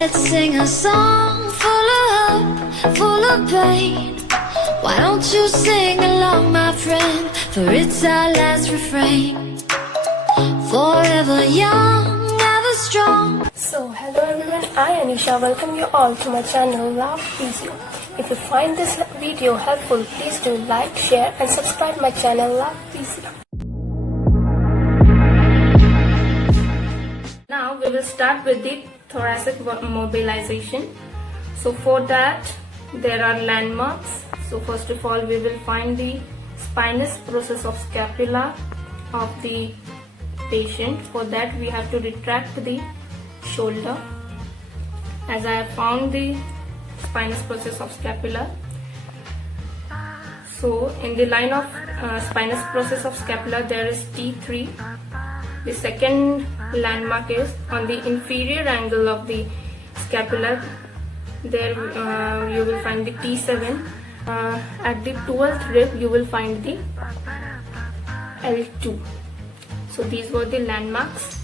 Let's sing a song full of hope, full of pain. Why don't you sing along, my friend? For it's our last refrain. Forever young, ever strong. So hello everyone, I Anisha welcome you all to my channel Love Physio. If you find this video helpful, please do like, share and subscribe my channel Love Physio. Now we will start with the thoracic mobilization. So for that there are landmarks. So first of all we will find the spinous process of scapula of the patient. For that we have to retract the shoulder. As I have found the spinous process of scapula, so in the line of spinous process of scapula there is T3. The second landmark is on the inferior angle of the scapula. There you will find the T7. At the 12th rib you will find the L2. So these were the landmarks.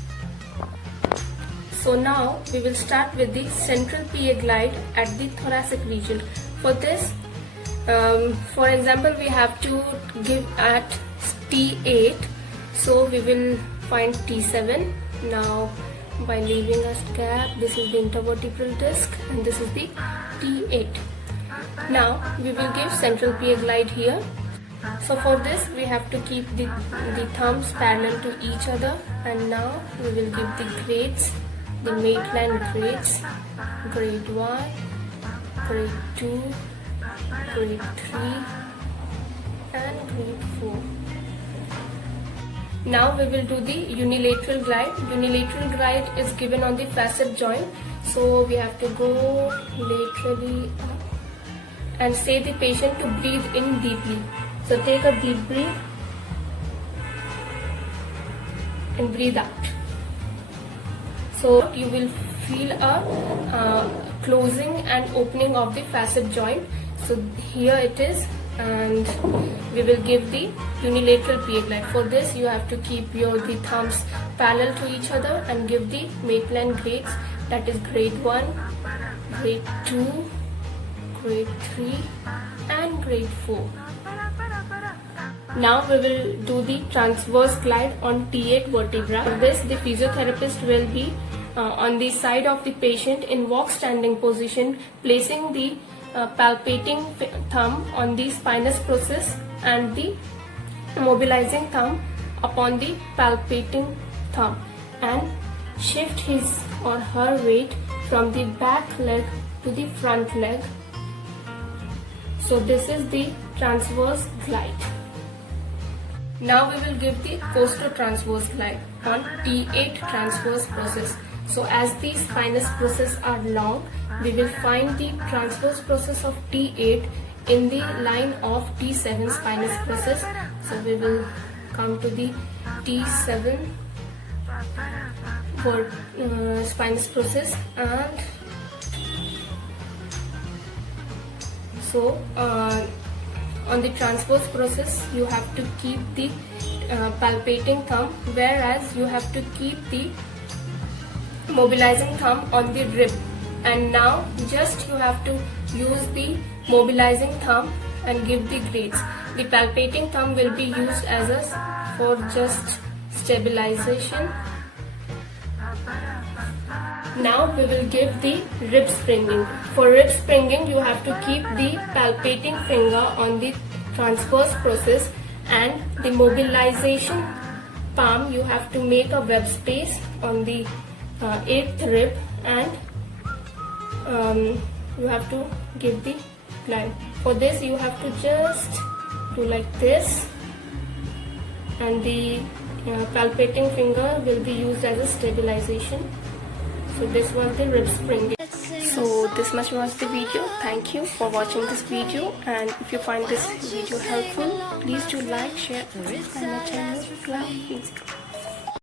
So now we will start with the central PA glide at the thoracic region. For this, for example, we have to give at T8. So we will find T7. Now by leaving a gap, this is the intervertebral disc and this is the T8. Now we will give central PA glide here. So for this we have to keep the thumbs parallel to each other, and now we will give the grades, the Maitland grades, grade 1, grade 2, grade 3 and grade 4. Now we will do the unilateral glide. Unilateral glide is given on the facet joint. So we have to go laterally up and say the patient to breathe in deeply. So take a deep breath and breathe out. So you will feel a closing and opening of the facet joint. So here it is, and we will give the unilateral PA glide. For this you have to keep the thumbs parallel to each other and give the Maitland grades, that is grade 1, grade 2, grade 3 and grade 4. Now we will do the transverse glide on T8 vertebra. For this the physiotherapist will be on the side of the patient in walk standing position, placing the palpating thumb on the spinous process and the mobilizing thumb upon the palpating thumb, and shift his or her weight from the back leg to the front leg. So this is the transverse glide. Now we will give the costo-transverse glide on T8 transverse process. So as the spinous process are long, we will find the transverse process of T8 in the line of T7 spinous process. So we will come to the T7 for spinous process, and so on the transverse process you have to keep the palpating thumb, whereas you have to keep the mobilizing thumb on the rib. And now just you have to use the mobilizing thumb and give the grades. The palpating thumb will be used as for just stabilization. Now we will give the rib springing. For rib springing you have to keep the palpating finger on the transverse process, and the mobilization palm you have to make a web space on the 8th rib, and you have to give the glide. For this you have to just do like this, and the palpating finger will be used as a stabilization. So this was the rib springing. So this much was the video. Thank you for watching this video, and if you find this video helpful, please do like, share and subscribe my channel.